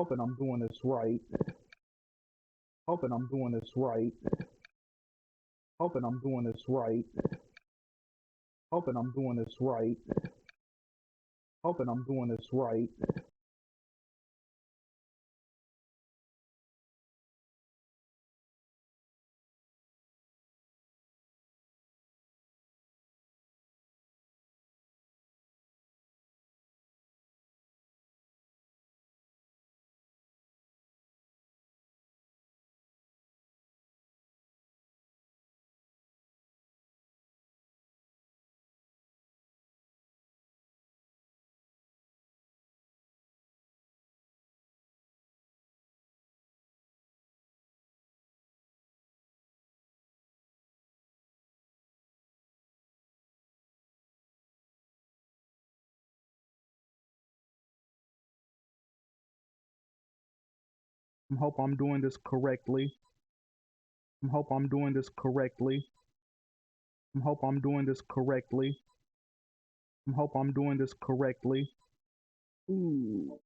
Hoping I'm doing this right. Hoping I'm doing this right. Hoping I'm doing this right. Hoping I'm doing this right. Hoping I'm doing this right. I hope I'm doing this correctly. I hope I'm doing this correctly. I hope I'm doing this correctly. I hope I'm doing this correctly. Ooh.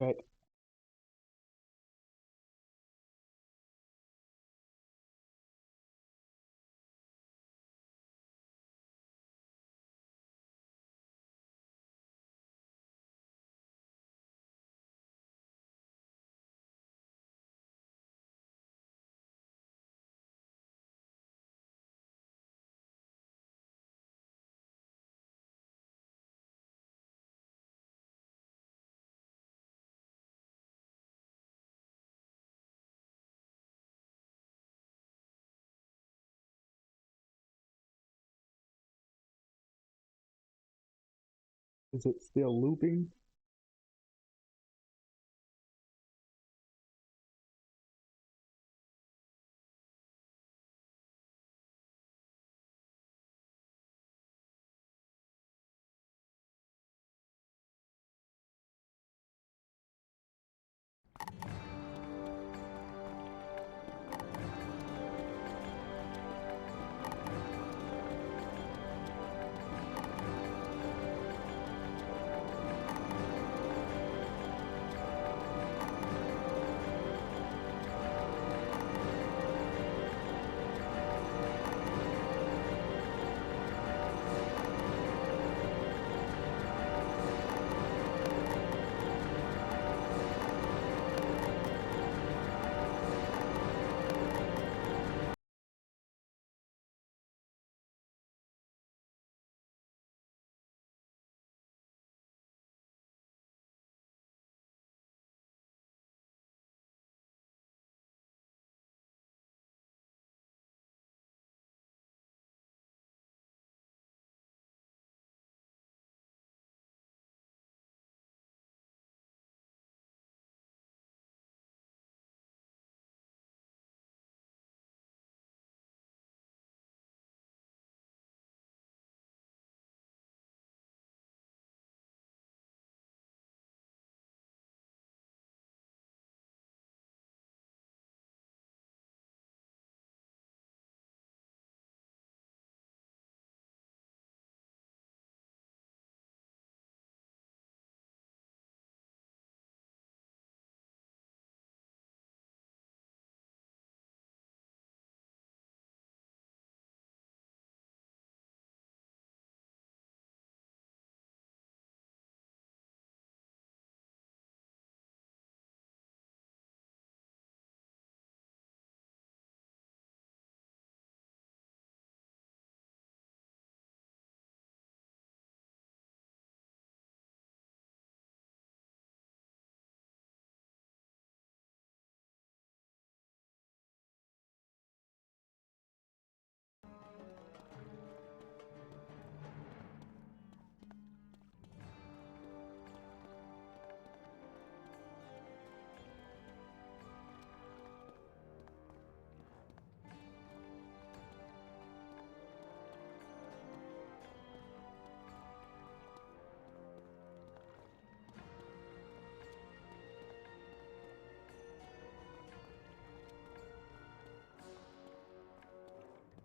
Check. Is it still looping?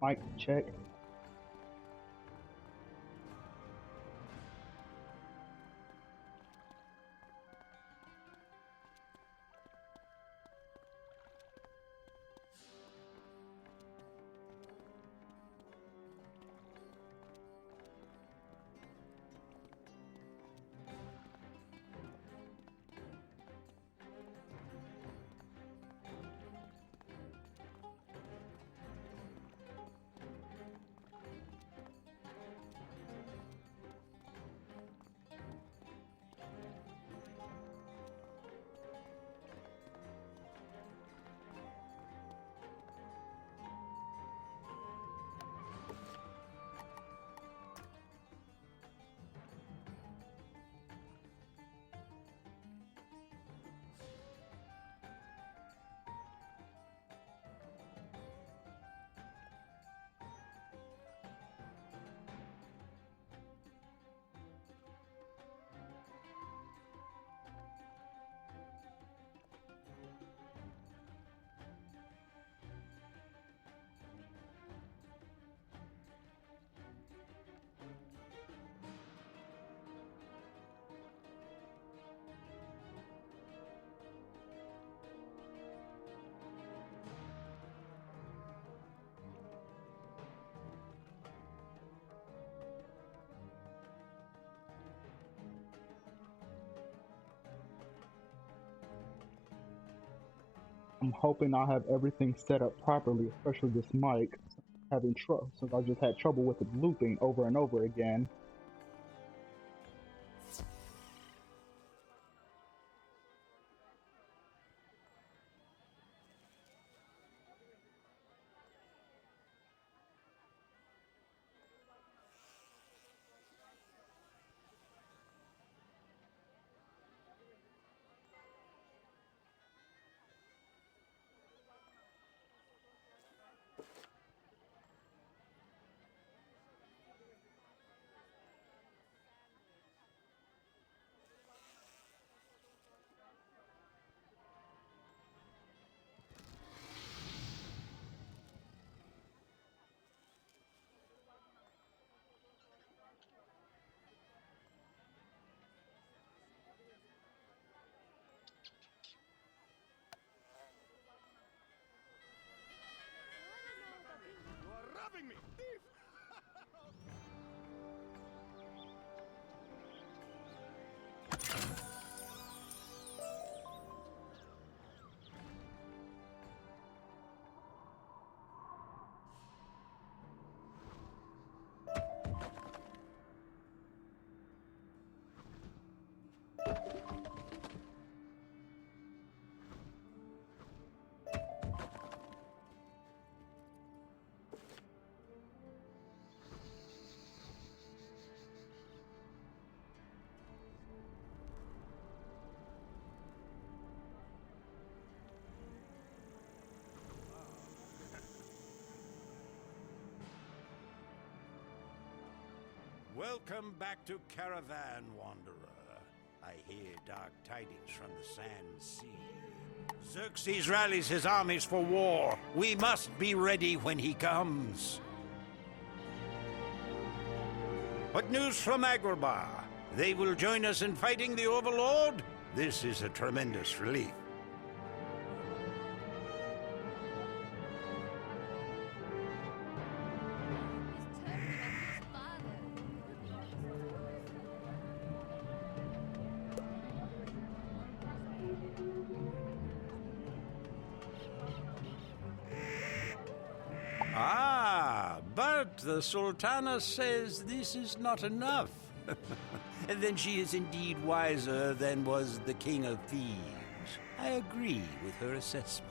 Mic check. I'm hoping I have everything set up properly, especially this mic. Having trouble since I just had trouble with it looping over and over again. Welcome back to Caravan, Wanderer. I hear dark tidings from the Sand Sea. Xerxes rallies his armies for war. We must be ready when he comes. What news from Agrabah? They will join us in fighting the Overlord? This is a tremendous relief. But the Sultana says this is not enough. And then she is indeed wiser than was the King of Thieves. I agree with her assessment.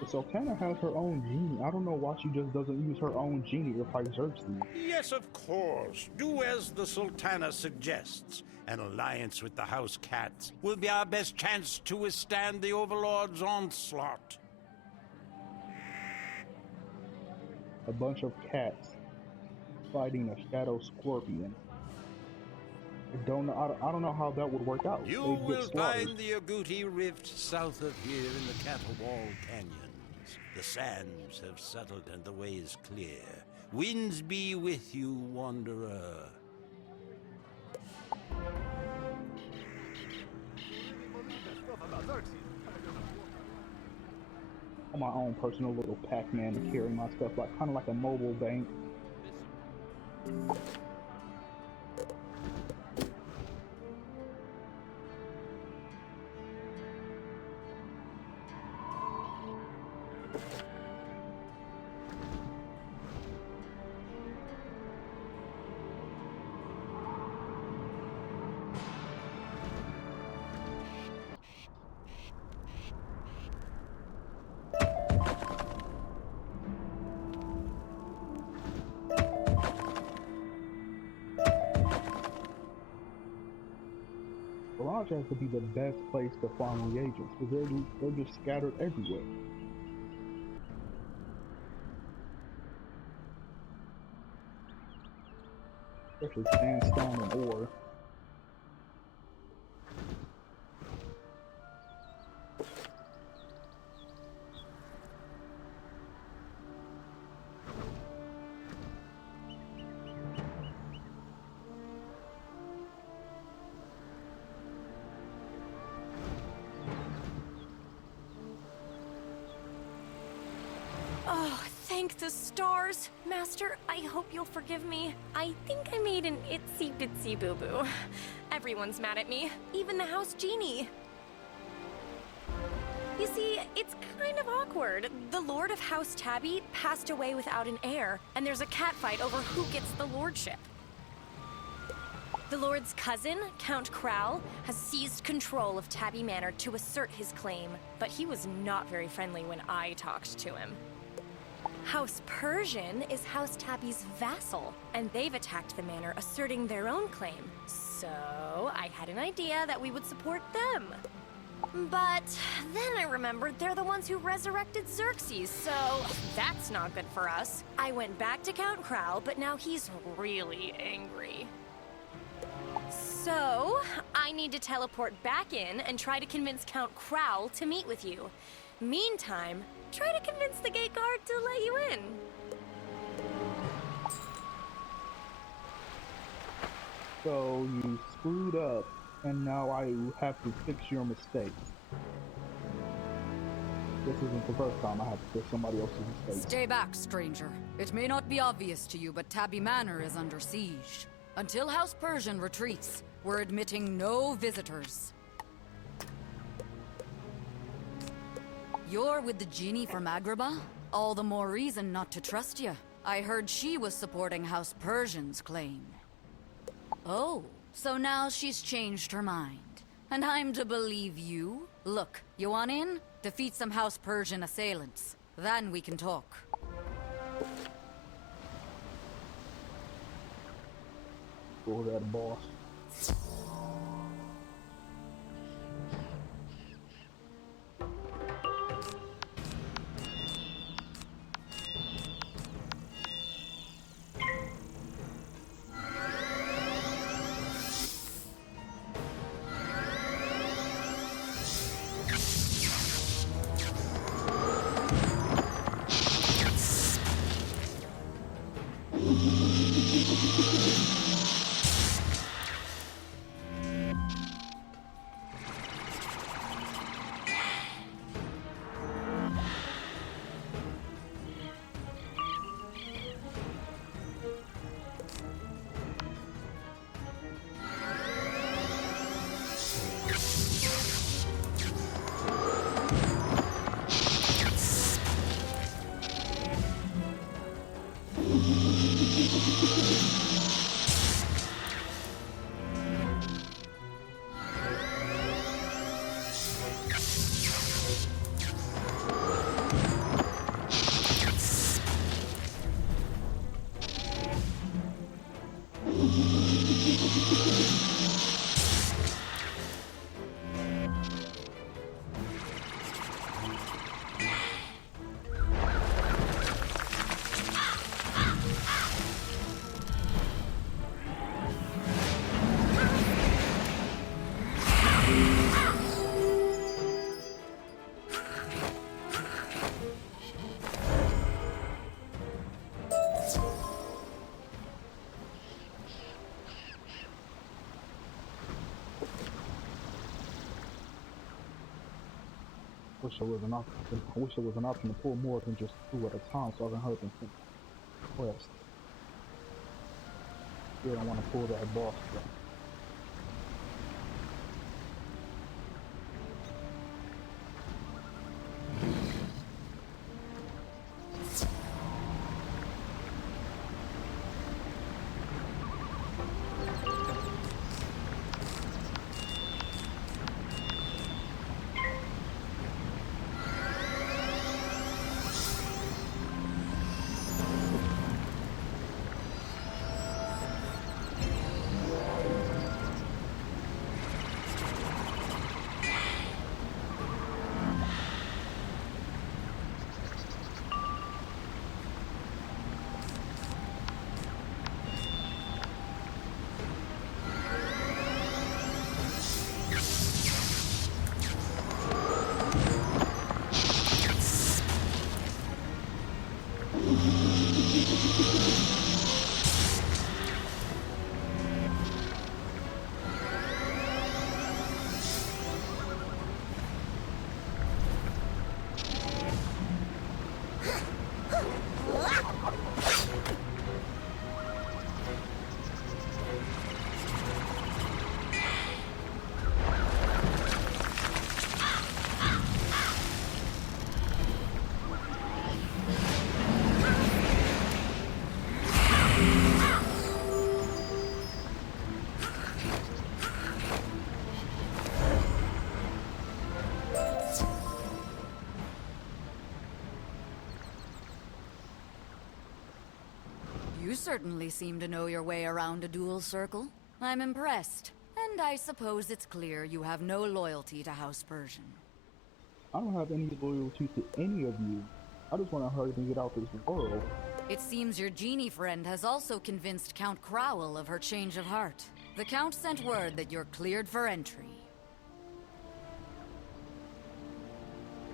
The Sultana has her own genie. I don't know why she just doesn't use her own genie to fight Xerxes. Yes, of course. Do as the Sultana suggests. An alliance with the House Cats will be our best chance to withstand the Overlord's onslaught. A bunch of cats fighting a shadow scorpion. I don't know how that would work out. You will find the Agouti Rift south of here in the Cattle Wall Canyons. The sands have settled and the way is clear. Winds be with you, Wanderer. On my own personal little Pac-Man to carry my stuff, like kind of like a mobile bank. Mirage has to be the best place to farm reagents because they're just scattered everywhere. Especially sandstone and ore. Oh, thank the stars! Master, I hope you'll forgive me. I think I made an itsy-bitsy boo-boo. Everyone's mad at me, even the house genie. You see, it's kind of awkward. The Lord of House Tabby passed away without an heir, and there's a catfight over who gets the lordship. The Lord's cousin, Count Crowl, has seized control of Tabby Manor to assert his claim, but he was not very friendly when I talked to him. House Persian is House Tabby's vassal, and they've attacked the manor, asserting their own claim. So, I had an idea that we would support them. But then I remembered they're the ones who resurrected Xerxes, so that's not good for us. I went back to Count Crowl, but now he's really angry. So, I need to teleport back in and try to convince Count Crowl to meet with you. Meantime, try to convince the gate guard to let you in. So you screwed up, and now I have to fix your mistake. This isn't the first time I have to fix somebody else's mistake. Stay back, stranger. It may not be obvious to you, but Tabby Manor is under siege. Until House Persian retreats, we're admitting no visitors. You're with the genie from Agrabah? All the more reason not to trust you. I heard she was supporting House Persian's claim. Oh, so now she's changed her mind. And I'm to believe you? Look, you want in? Defeat some House Persian assailants. Then we can talk. Go to that boss. I wish there was an option to pull more than just two at a time, so I can hurt them quest. Yeah, I want to pull that boss though. You certainly seem to know your way around a dual circle. I'm impressed. And I suppose it's clear you have no loyalty to House Persian. I don't have any loyalty to any of you. I just want to hurry and get out this world. It seems your genie friend has also convinced Count Crowell of her change of heart. The Count sent word that you're cleared for entry.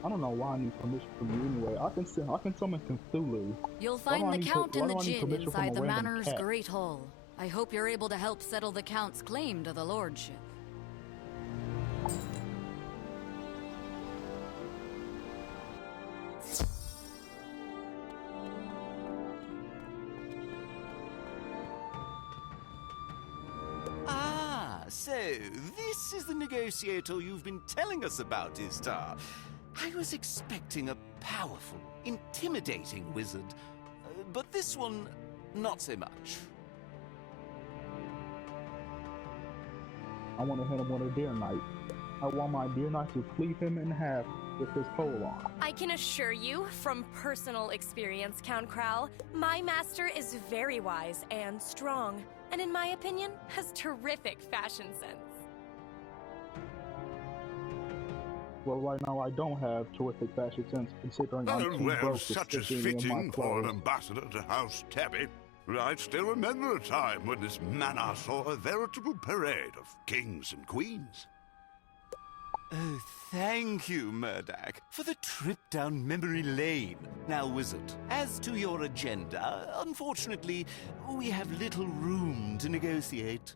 I don't know why I need permission from you anyway. I can summon Cthulhu. You'll find the Count and the Djinn inside the Manor's cat? Great Hall. I hope you're able to help settle the Count's claim to the Lordship. So, this is the negotiator you've been telling us about, Istar. I was expecting a powerful, intimidating wizard, but this one, not so much. I want to hit him with a deer knight. I want my deer knight to cleave him in half with his pole on. I can assure you, from personal experience, Count Crowell, my master is very wise and strong, and in my opinion, has terrific fashion sense. Well, right now I don't have terrific fashion sense, considering I'm too well, broke to such is stick any of my fitting for an clothes. ambassador to House Tabby. I still remember a time when this manor saw a veritable parade of kings and queens. Oh, thank you, Murdoch, for the trip down memory lane. Now, Wizard, as to your agenda, unfortunately, we have little room to negotiate.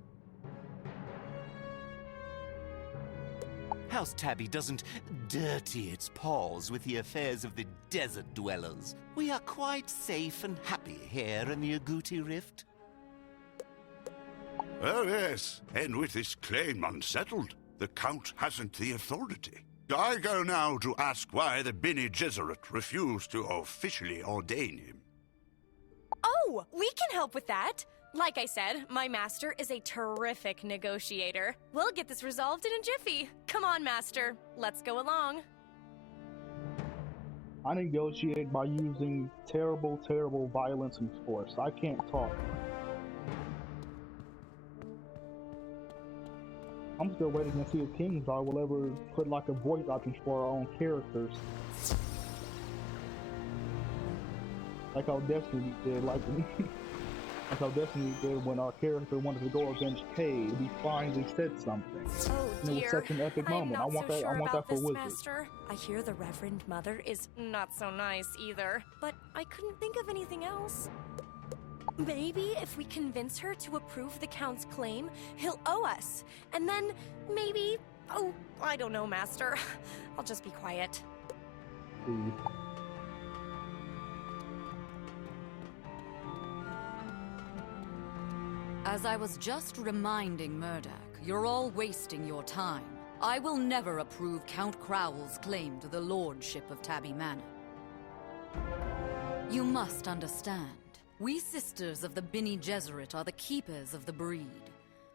House Tabby doesn't dirty its paws with the affairs of the desert dwellers. We are quite safe and happy here in the Agouti Rift. Oh yes, and with this claim unsettled, the Count hasn't the authority. I go now to ask why the Bene Gesserit refused to officially ordain him. Oh, we can help with that. Like I said, my master is a terrific negotiator. We'll get this resolved in a jiffy. Come on, master. Let's go along. I negotiate by using terrible, terrible violence and force. I can't talk. I'm still waiting to see if King's Eye will ever put like a voice option for our own characters. Like how Destiny did, like how Destiny did when our character wanted to go against Cade. We finally said something. Oh And it dear. was such an epic moment. I want that About for this, Wizard. master. I hear the Reverend Mother is not so nice either, but I couldn't think of anything else. Maybe if we convince her to approve the Count's claim, he'll owe us. And then, maybe... Oh, I don't know, Master. I'll just be quiet. Please. As I was just reminding Murdoch, you're all wasting your time. I will never approve Count Crowell's claim to the lordship of Tabby Manor. You must understand. We sisters of the Bene Gesserit are the keepers of the breed.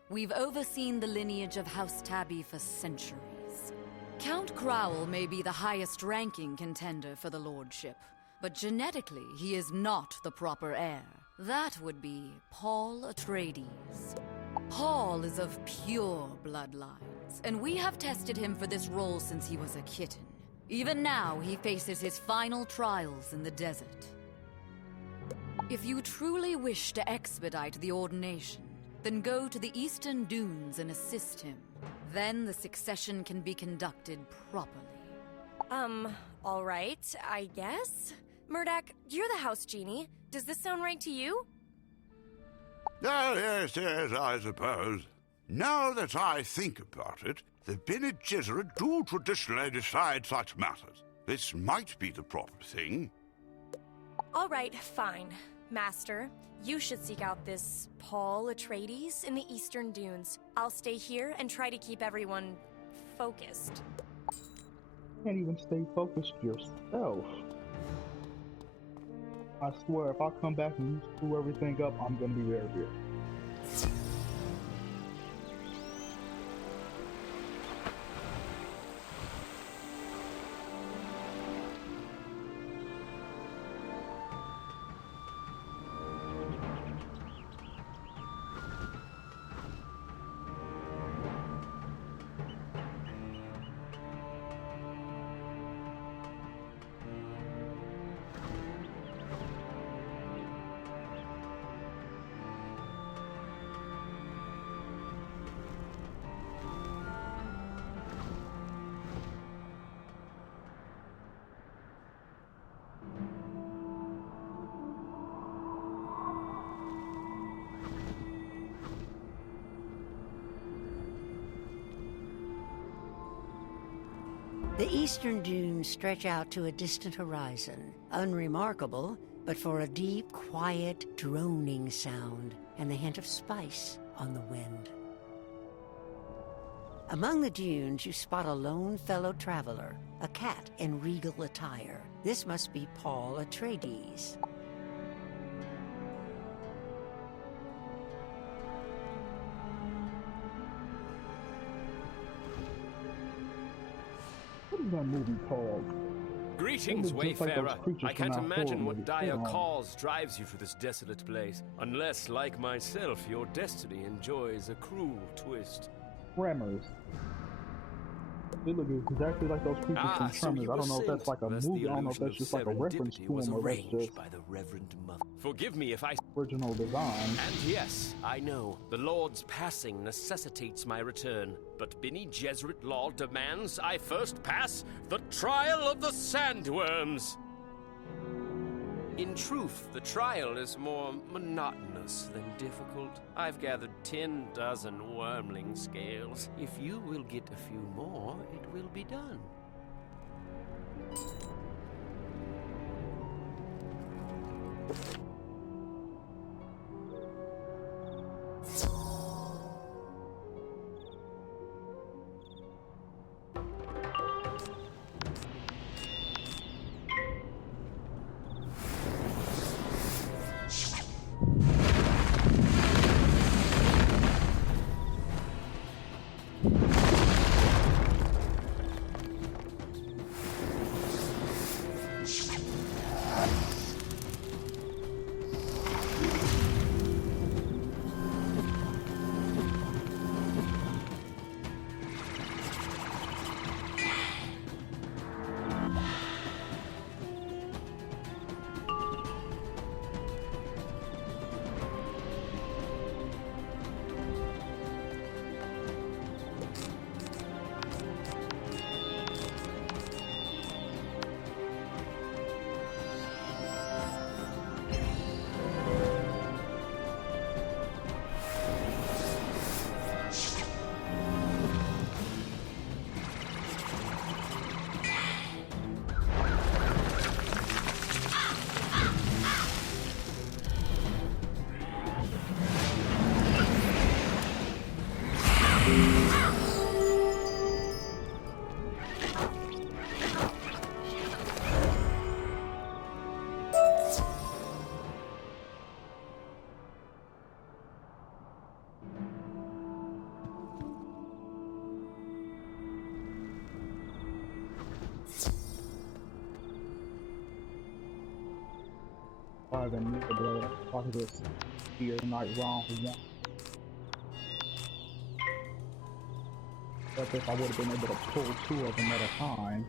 We've overseen the lineage of House Tabby for centuries. Count Crowell may be the highest-ranking contender for the lordship, but genetically he is not the proper heir. That would be Paul Atreides. Paul is of pure bloodlines, and we have tested him for this role since he was a kitten. Even now, he faces his final trials in the desert. If you truly wish to expedite the ordination, then go to the Eastern Dunes and assist him. Then the succession can be conducted properly. All right, I guess? Murdoch, you're the house genie. Does this sound right to you? Oh, yes, I suppose. Now that I think about it, the Bene Gesserit do traditionally decide such matters. This might be the proper thing. All right, fine. Master, you should seek out this Paul Atreides in the Eastern Dunes. I'll stay here and try to keep everyone focused. Can't even stay focused yourself. I swear, if I come back and you screw everything up, I'm gonna be very weird. The eastern dunes stretch out to a distant horizon, unremarkable, but for a deep, quiet, droning sound and the hint of spice on the wind. Among the dunes, you spot a lone fellow traveler, a cat in regal attire. This must be Paul Atreides. What is that movie called? Greetings, It looks just like Wayfarer. those creatures I can't from that imagine horror what movie. dire Hold on. cause drives you to this desolate place. Unless, like myself, your destiny enjoys a cruel twist. Tremors. They look exactly like those creatures from So Tremors. you I were don't know if that's like a Thus, movie. the I don't know if illusion that's of just like a reference serendipity to was them or that's arranged just by the Reverend Mother. Forgive me if I... original design. And yes, I know, the Lord's passing necessitates my return, but Bene Gesserit law demands I first pass the trial of the sandworms. In truth, the trial is more monotonous than difficult. I've gathered 10 dozen wormling scales. If you will get a few more, it will be done. Rather than me, bro. I could just here night wrong for one. That's if I would have been able to pull 2 of them at a time.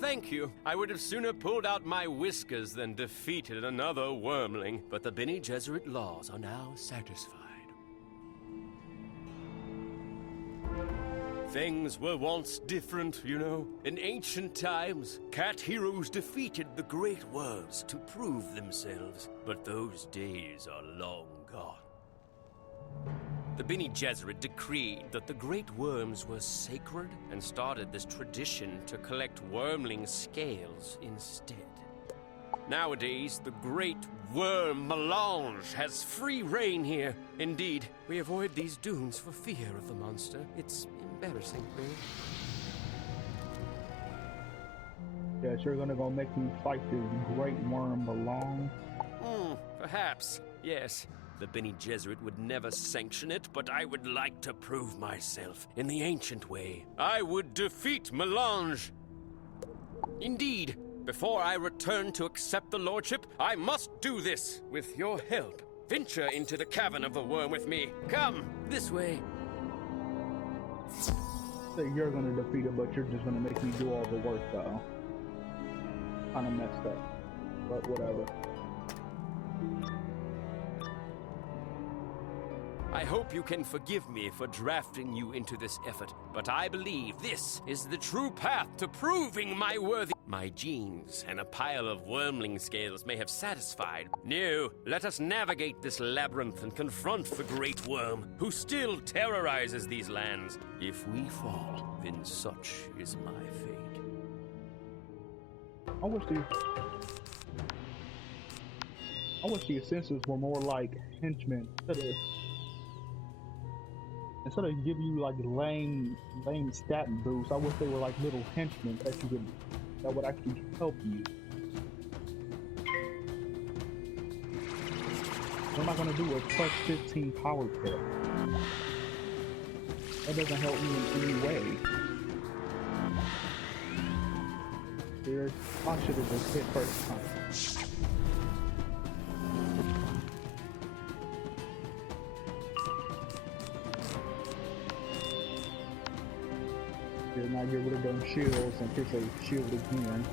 Thank you. I would have sooner pulled out my whiskers than defeated another wormling, but the Bene Gesserit laws are now satisfied. Things were once different, you know. In ancient times, cat heroes defeated the great worms to prove themselves, but those days are long gone. The Bene Gesserit decreed that the great worms were sacred and started this tradition to collect wormling scales instead. Nowadays, the great worm Mirage has free reign here. Indeed, we avoid these dunes for fear of the monster. It's embarrassing, really. Yeah, you're gonna go make me fight this great worm along. Perhaps, yes. The Bene Gesserit would never sanction it, but I would like to prove myself in the ancient way. I would defeat Melange. Indeed. Before I return to accept the lordship, I must do this with your help. Venture into the cavern of the worm with me. Come, this way. So you're gonna defeat it, but you're just gonna make me do all the work, though. Kinda messed up, but whatever. I hope you can forgive me for drafting you into this effort, but I believe this is the true path to proving my worthy. My genes and a pile of wormling scales may have satisfied. No, let us navigate this labyrinth and confront the great worm, who still terrorizes these lands. If we fall, then such is my fate. I wish the assassins were more like henchmen. Instead of give you like lame stat boosts, I wish they were like little henchmen that would actually help you. What am I gonna do with plus 15 power tip? That doesn't help me in any way. Here, I should have just hit first time. Now get rid of them shields and pick a shield again.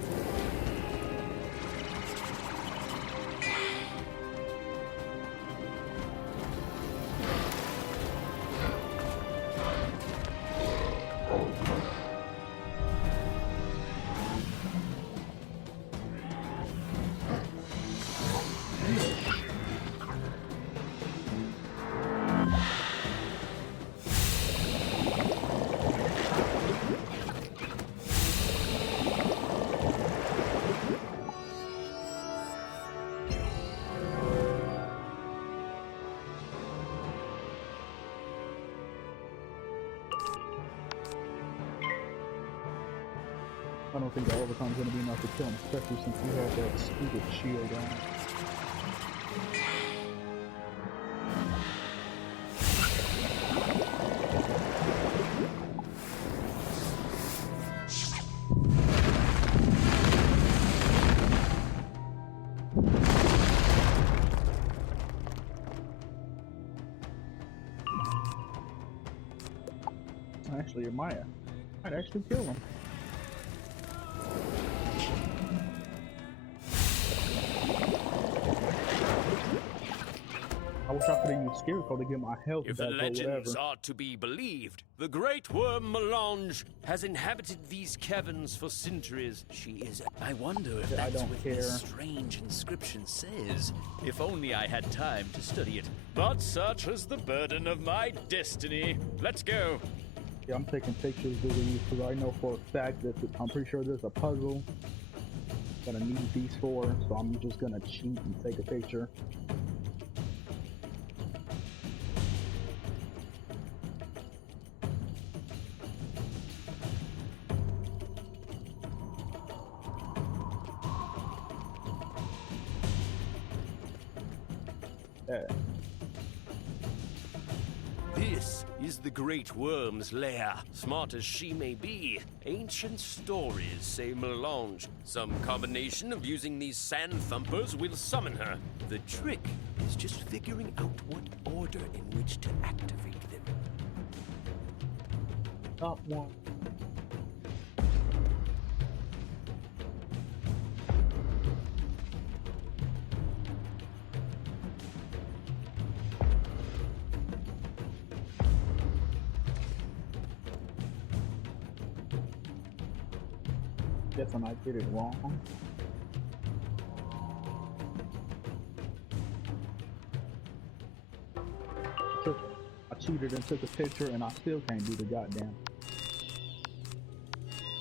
I don't think that overtime's gonna be enough to kill him, especially since we have that stupid shield on. Actually, Maya might actually kill him. I wish I could have used Scarecrow to get my health If back, the or whatever. legends are to be believed, the great worm Mirage has inhabited these caverns for centuries. She is. I wonder if I that's don't what care. this strange inscription says. If only I had time to study it. But such is the burden of my destiny. Let's go. Yeah, I'm taking pictures of these because I know for a fact that I'm pretty sure there's a puzzle. Gonna need these four, so I'm just gonna cheat and take a picture. Yeah. This is the great worm's lair. Smart as she may be, ancient stories say Mirage. Some combination of using these sand thumpers will summon her. The trick is just figuring out what order in which to activate them. Top one. Guess I might get it wrong. I cheated and took a picture and I still can't do the goddamn.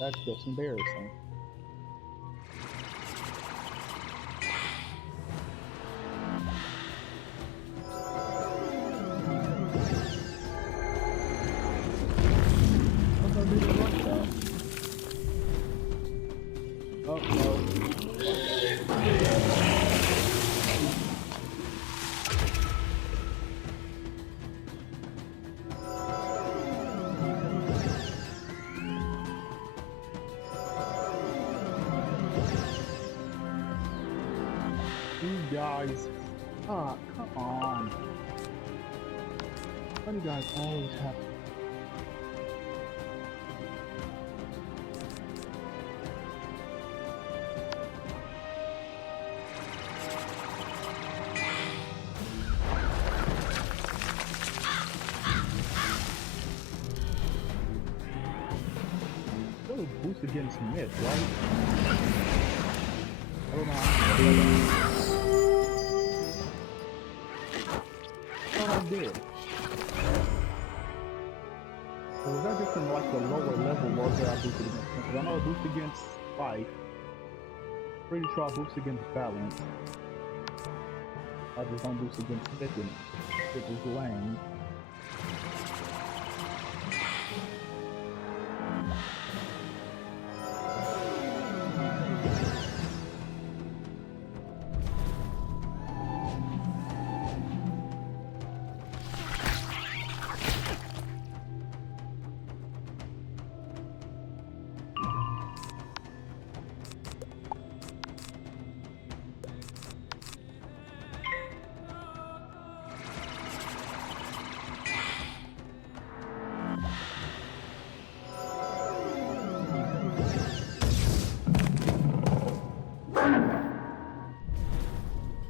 That's just embarrassing. What's I do the right though? Oh no. You guys. Ah, come on. Why do you guys always have... Still a boost against myth, right? I don't know how I did. So was that just in like the lower level or did I boost against? Because I know I boost against fight. Pretty sure I boost against balance. I just don't boost against fitness, which is lame.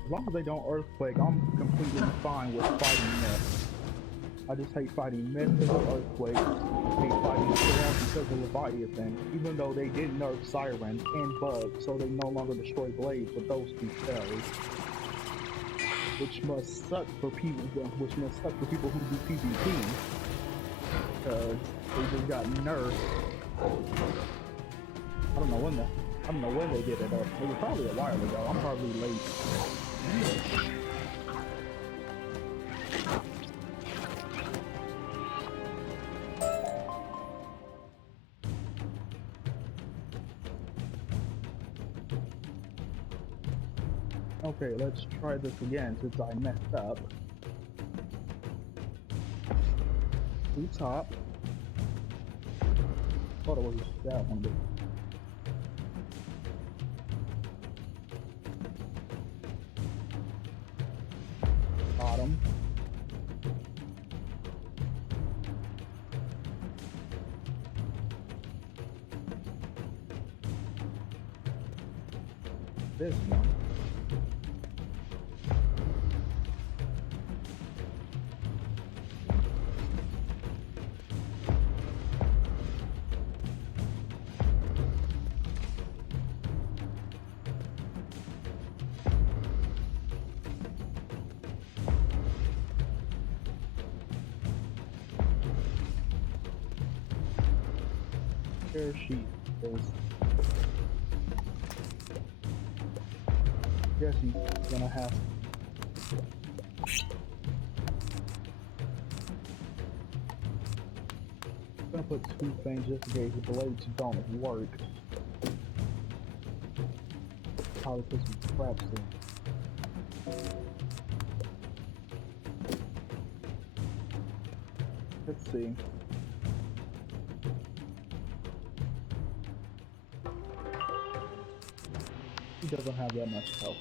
As long as they don't earthquake, I'm completely fine with fighting myth. I just hate fighting myth because of earthquake. I hate fighting storm because of Leviathan, even though they did nerf Siren and Bug, so they no longer destroy blades with those two spells. Which must suck for people who do PvP. Because they just got nerfed. I don't know when they did it up. It was probably a while ago. I'm probably late. Okay, let's try this again since I messed up. To top. Thought it was that one, but bottom. This one. There she is. Guess he's gonna have. I'm gonna put two things just in case the blades don't work. Probably put some traps in. Let's see. He doesn't have that much health.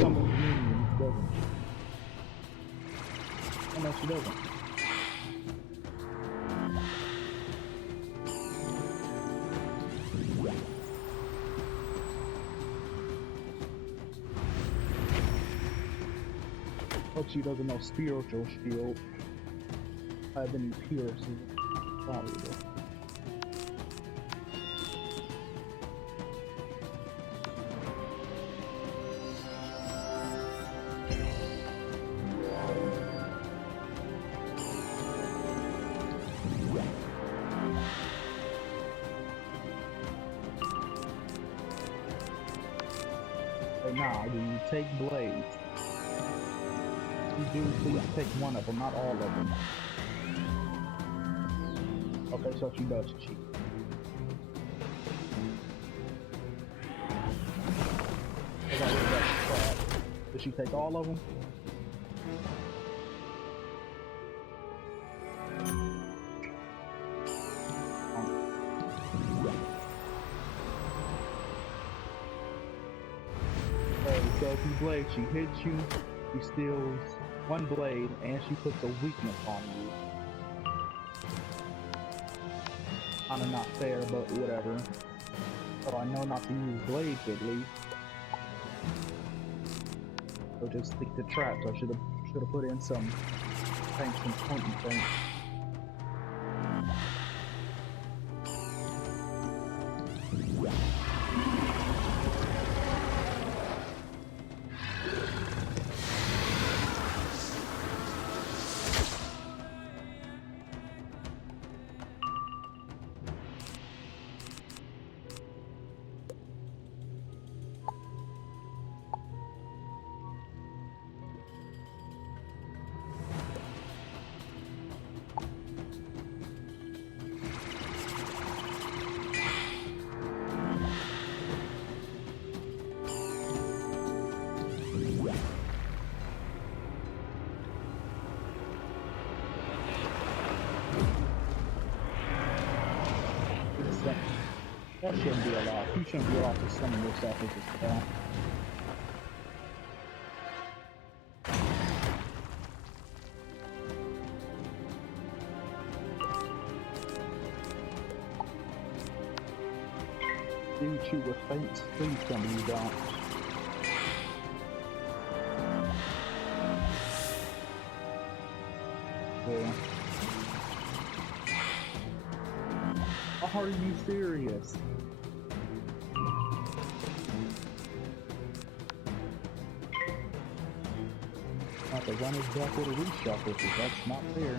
Some of the minions doesn't. How much he doesn't? But she doesn't know spiritual shield. I have any piercing. Valuable. Hey, now, do you take blades? You do, please take one of them, not all of them. Okay, so she does cheat. I got rid of that crap. Did she take all of them? So if you blade, she hits you, she steals one blade, and she puts a weakness on you. Kinda not fair, but whatever. So I know not to use blades at least. So just stick to traps. I should have put in some potent things. That shouldn't be allowed. You shouldn't be allowed to summon yourself as a spell. Do you shoot with feints? Please tell me you don't. Yeah. Are you serious? Not to run his back with a reshuffle, because that's not fair.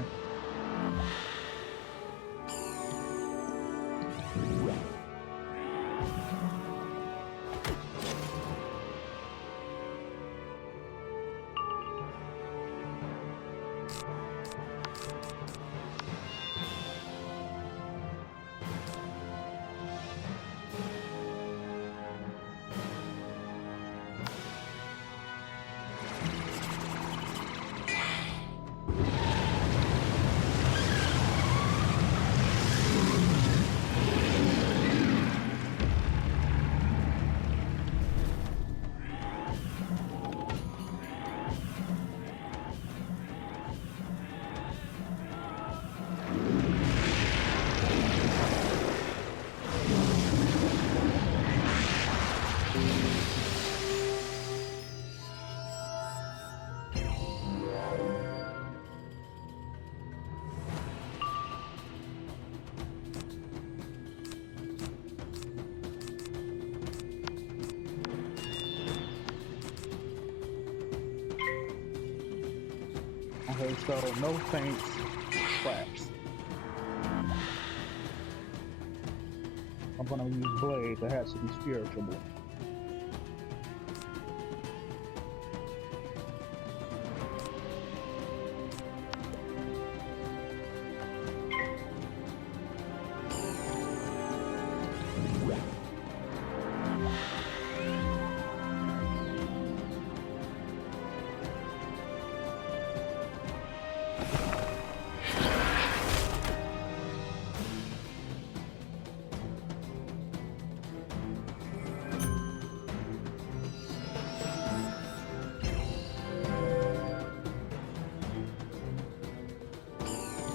Okay, so no feints, traps. I'm gonna use blades. It has to be spiritual.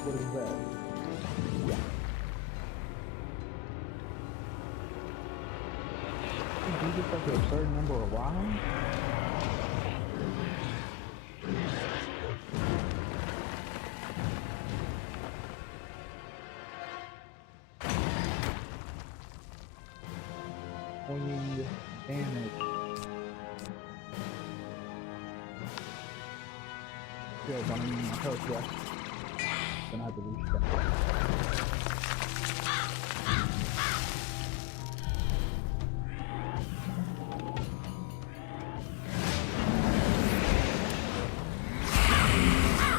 What is that? You do this after a certain number of rounds? Pointing damage. Still running my health rest. Gonna have to reach that.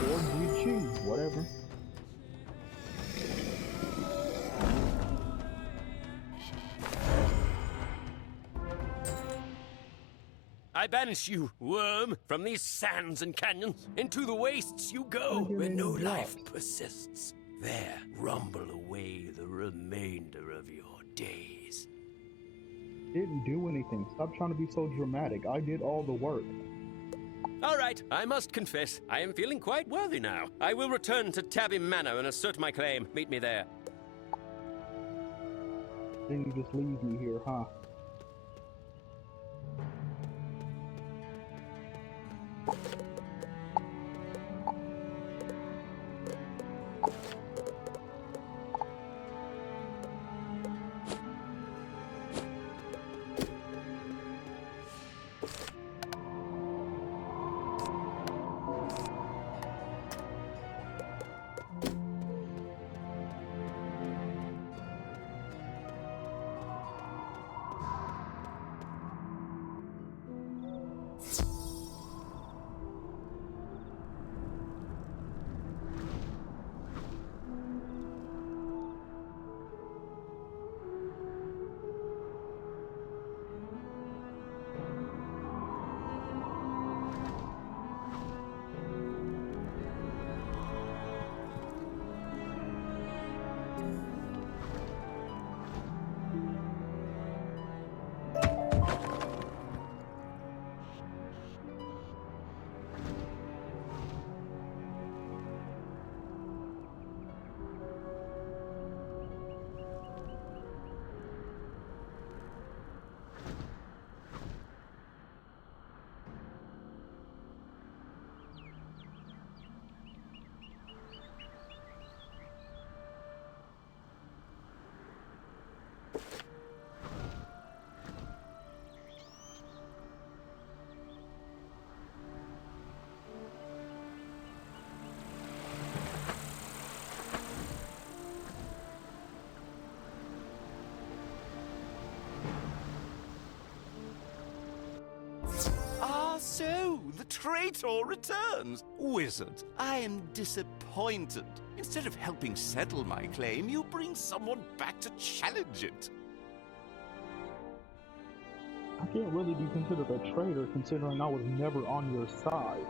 Or do you choose? Whatever. I banish you, worm, from these sands and canyons. Into the wastes you go, where no life persists. There rumble away the remainder of your days. Ew. didn't do anything. Stop trying to be so dramatic. I did all the work. All right, I must confess, I am feeling quite worthy now. I will return to Tabby Manor and assert my claim. Meet me there. Then you just leave me here, huh? So, the traitor returns. Wizard, I am disappointed. Instead of helping settle my claim, you bring someone back to challenge it. I can't really be considered a traitor considering I was never on your side.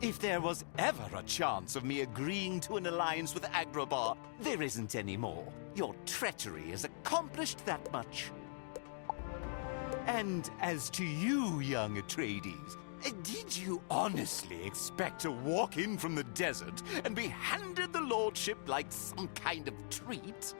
If there was ever a chance of me agreeing to an alliance with Agrabah, there isn't anymore. Your treachery has accomplished that much. And as to you, young Atreides, did you honestly expect to walk in from the desert and be handed the lordship like some kind of treat?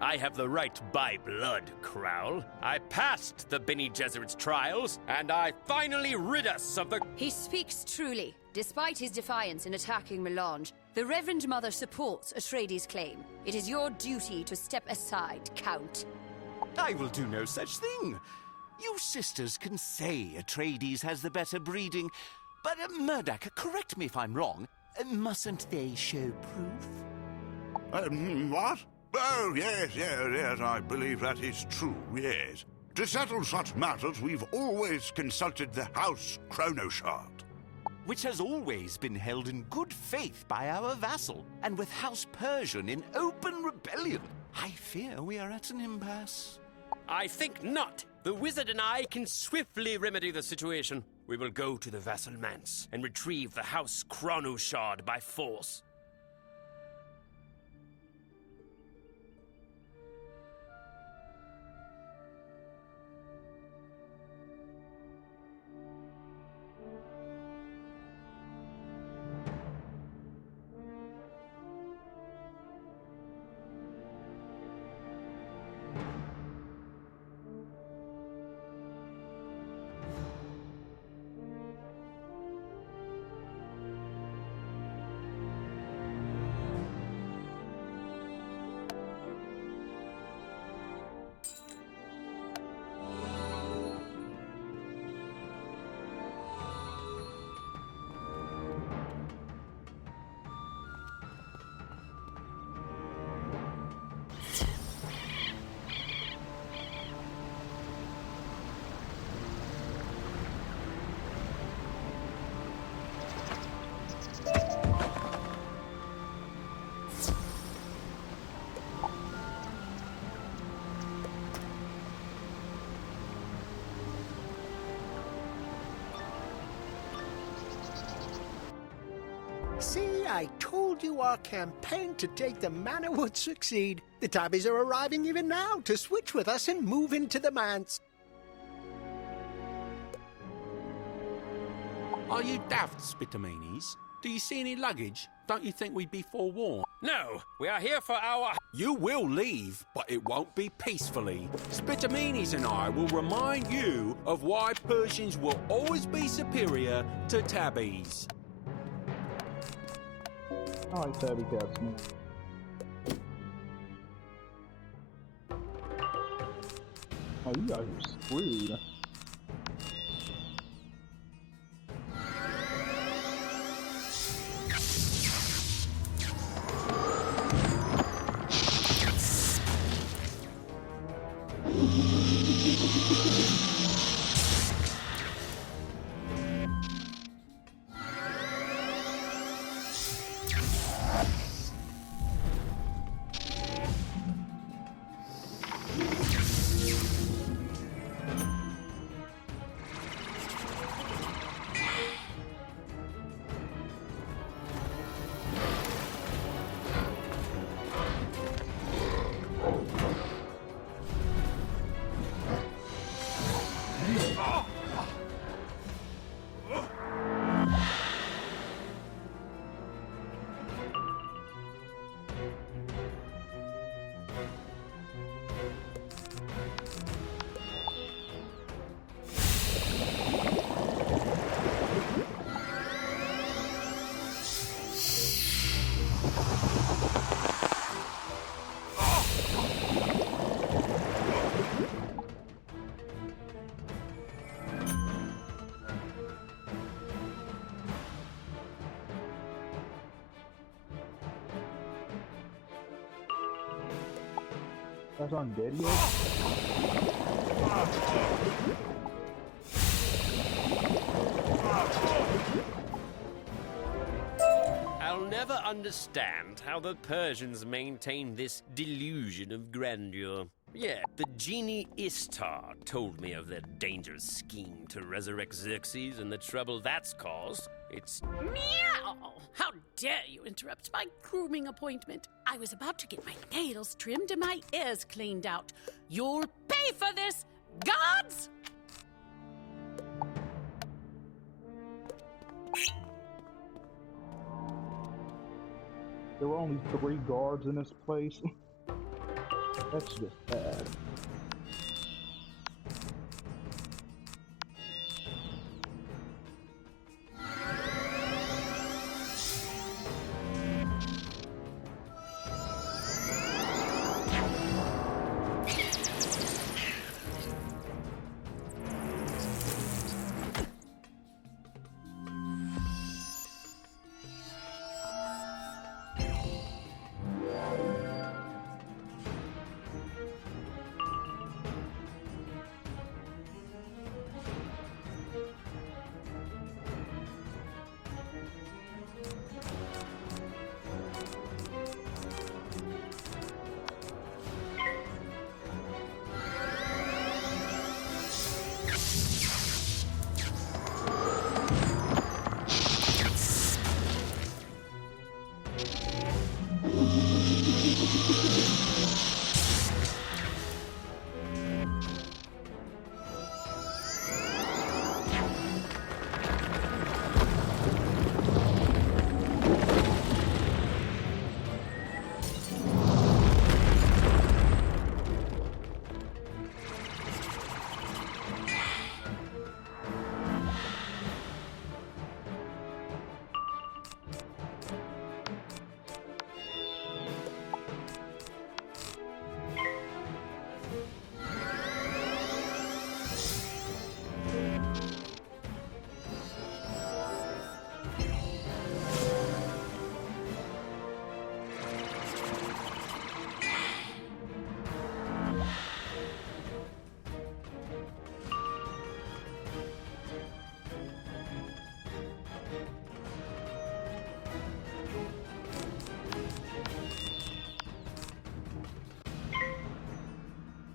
I have the right by blood, Crowl. I passed the Bene Gesserit's trials, and I finally rid us of the... He speaks truly. Despite his defiance in attacking Mirage, the Reverend Mother supports Atreides' claim. It is your duty to step aside, Count. I will do no such thing. You sisters can say Atreides has the better breeding, but Murdoch, correct me if I'm wrong, mustn't they show proof? What? Oh, yes, I believe that is true, yes. To settle such matters, we've always consulted the House Chronoshard. Which has always been held in good faith by our vassal, and with House Persian in open rebellion. I fear we are at an impasse. I think not. The wizard and I can swiftly remedy the situation. We will go to the vassal manse and retrieve the House Chronoshard by force. See, I told you our campaign to take the manor would succeed. The Tabbies are arriving even now to switch with us and move into the manse. Are you daft, Spitaminis? Do you see any luggage? Don't you think we'd be forewarned? No, we are here for our... You will leave, but it won't be peacefully. Spitaminis and I will remind you of why Persians will always be superior to Tabbies. I like Tabby Cats, man. Oh, you guys are screwed. That's undead yet? I'll never understand how the Persians maintain this delusion of grandeur. Yeah, the genie Istar told me of their dangerous scheme to resurrect Xerxes and the trouble that's caused. It's... Meow! How dare you interrupt my grooming appointment? I was about to get my nails trimmed and my ears cleaned out. You'll pay for this, gods! There were only 3 guards in this place. That's just bad.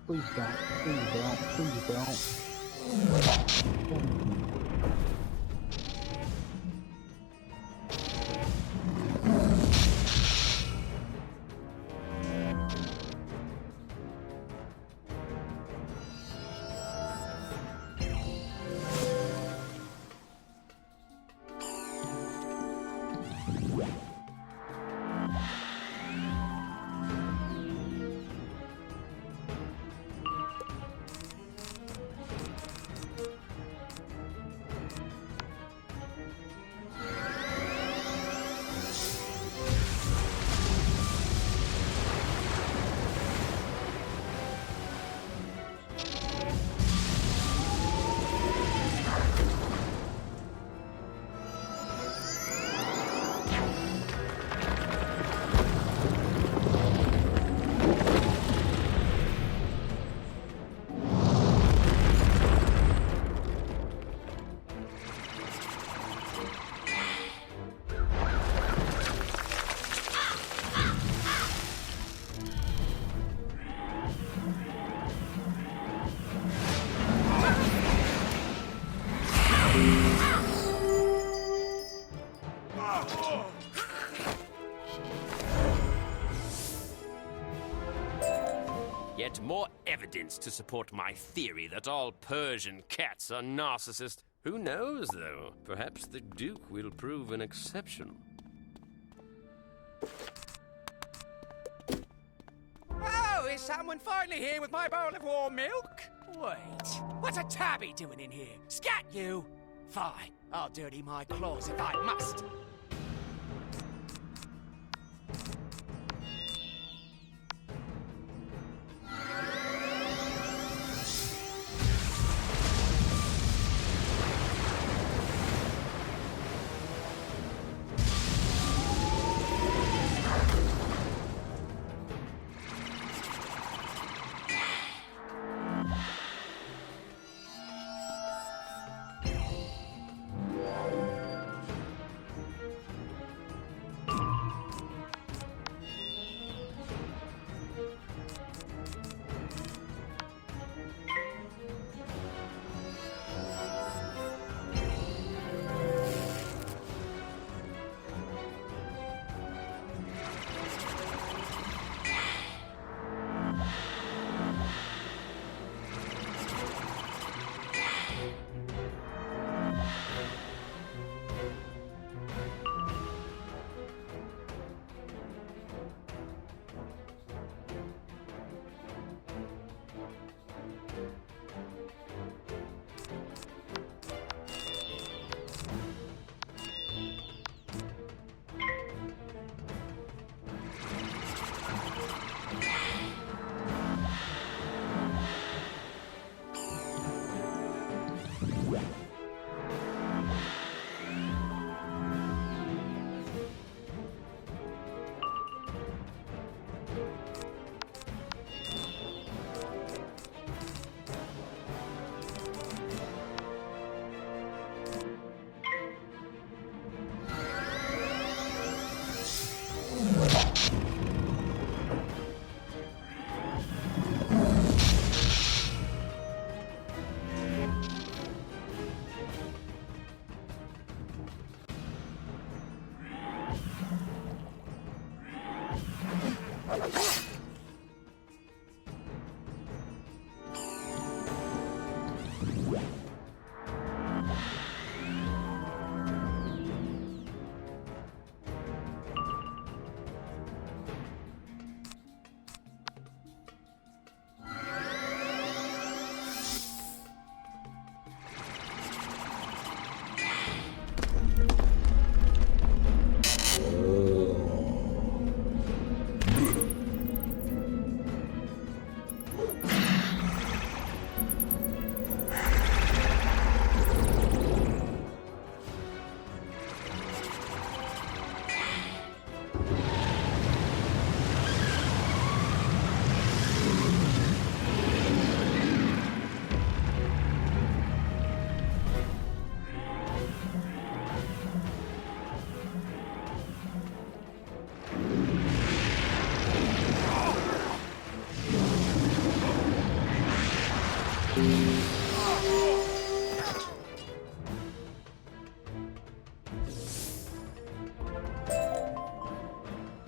Please don't. Please don't. Please don't. need more evidence to support my theory that all Persian cats are narcissists. Who knows, though? Perhaps the Duke will prove an exception. Oh, is someone finally here with my bowl of warm milk? Wait, what's a tabby doing in here? Scat, you! Fine, I'll dirty my claws if I must.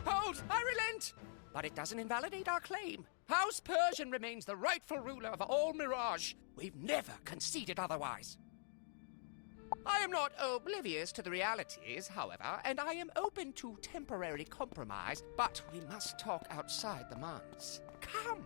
Hold! I relent! But it doesn't invalidate our claim. House Persian remains the rightful ruler of all Mirage. We've never conceded otherwise. I am not oblivious to the realities, however, and I am open to temporary compromise, but we must talk outside the months. Come!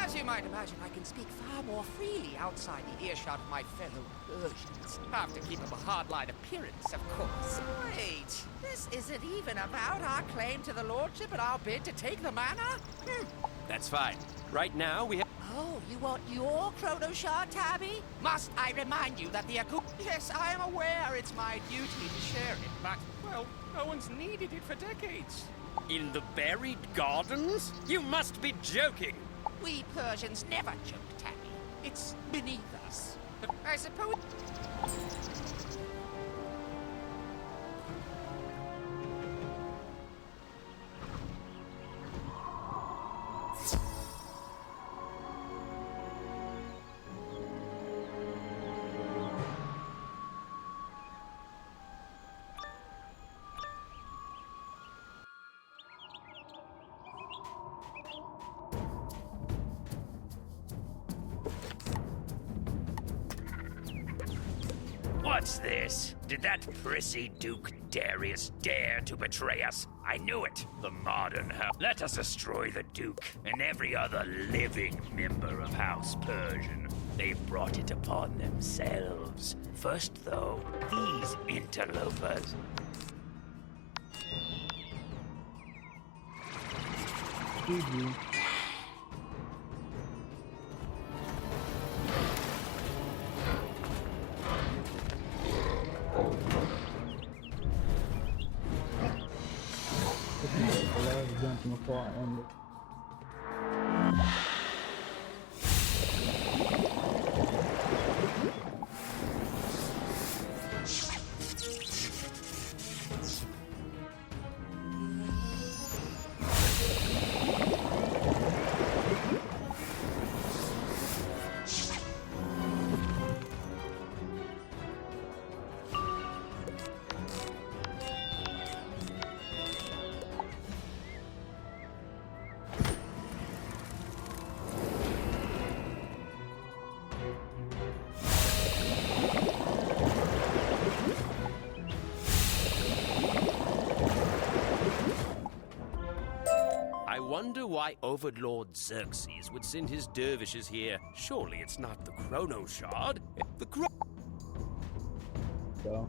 As you might imagine, I can speak far more freely outside the earshot of my fellow Persians. Have to keep up a hardline appearance, of course. Wait, this isn't even about our claim to the lordship and our bid to take the manor? That's fine. Right now, we have... Oh, you want your chrono shard, Tabby? Must I remind you that the Aku... Yes, I am aware it's my duty to share it, but, well, no one's needed it for decades. In the buried gardens? You must be joking. We Persians never joke, Tabby. It's beneath us. I suppose... What's this? Did that prissy Duke Darius dare to betray us? I knew it. The modern house. Let us destroy the Duke and every other living member of House Persian. They've brought it upon themselves. First, though, these interlopers. GG. Before I end it. I wonder why Overlord Xerxes would send his dervishes here. Surely it's not the Chrono Shard. The So.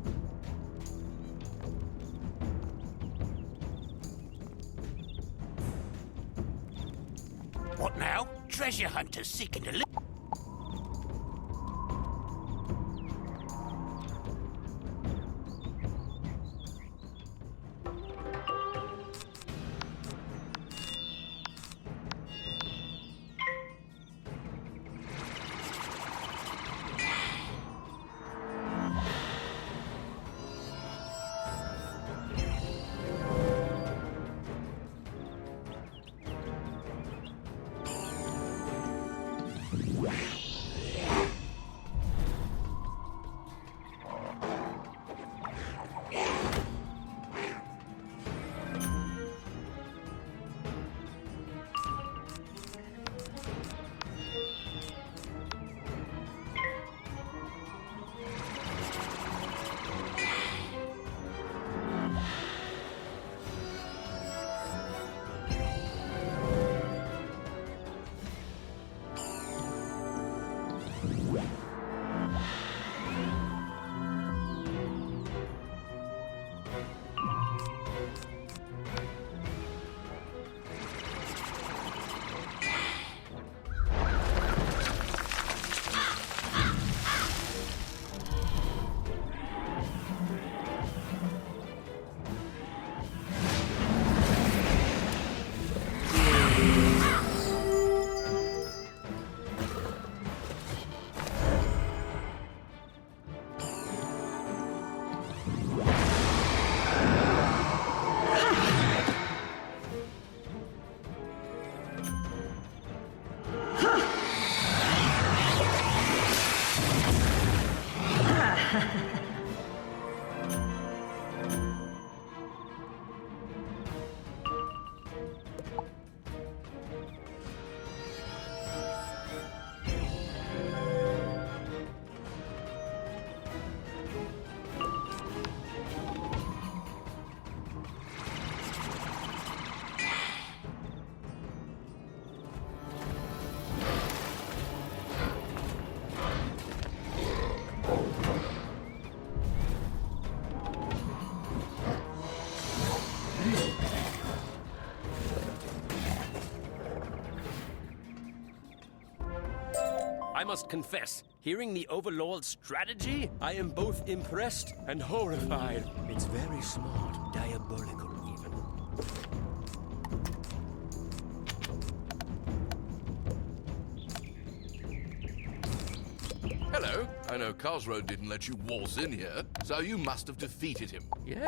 What now? Treasure hunters seeking to live. I must confess, hearing the Overlord's strategy, I am both impressed and horrified. It's very smart, diabolical even. know Cosro didn't let you waltz in here, so you must have defeated him. Yeah.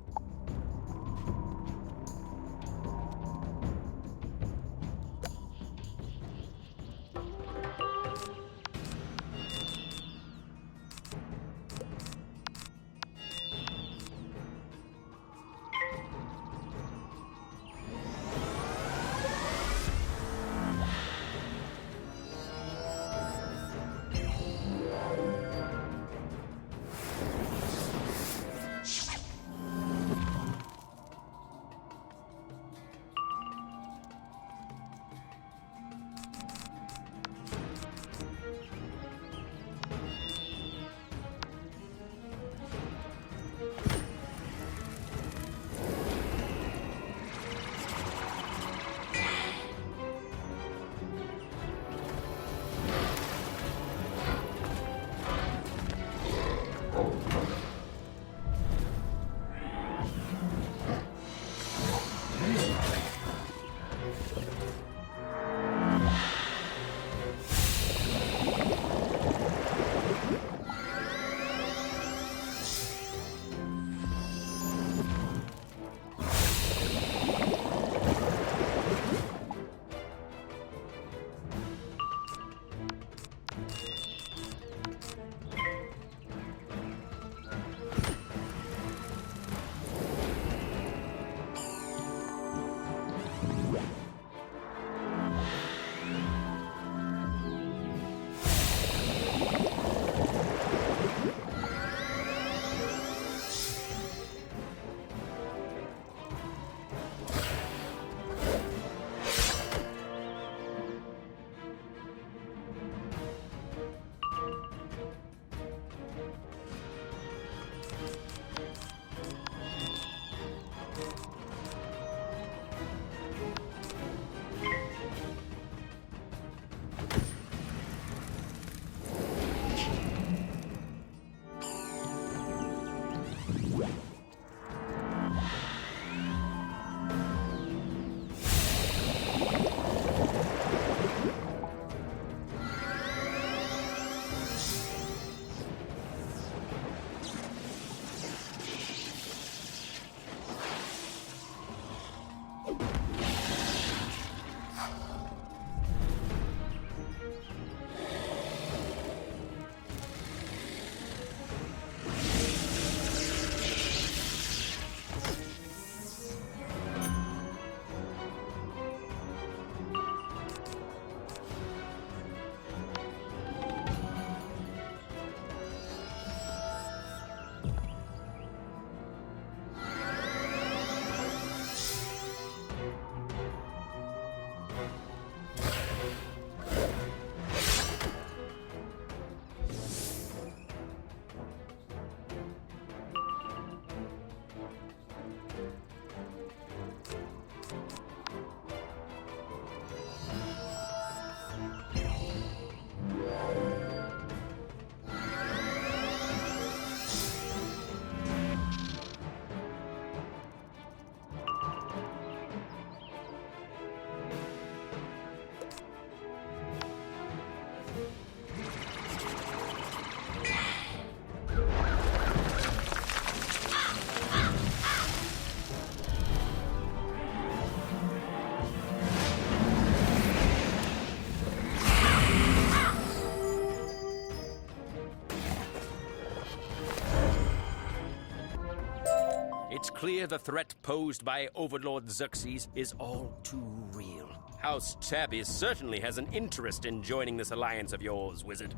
It's clear the threat posed by Overlord Xerxes is all too real. House Tabby certainly has an interest in joining this alliance of yours, Wizard.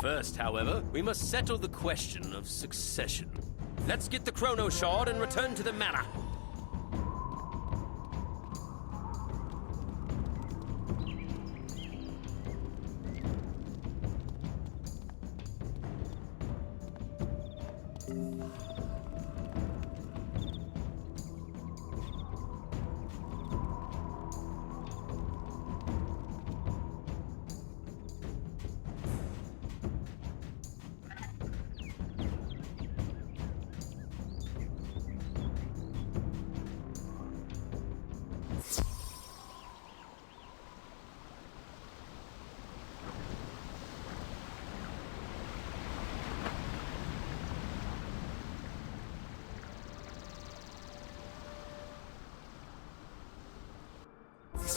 First, however, we must settle the question of succession. Let's get the Chrono Shard and return to the manor.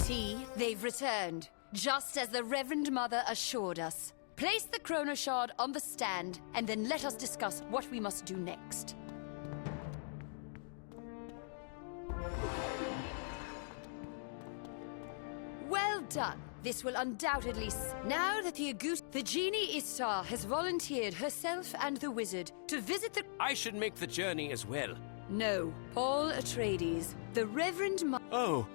See, they've returned, just as the Reverend Mother assured us. Place the Chrono Shard on the stand, and then let us discuss what we must do next. Well done. This will undoubtedly now that the Genie Istar has volunteered herself and the wizard to visit the... I should make the journey as well. No, Paul Atreides, the Reverend Oh,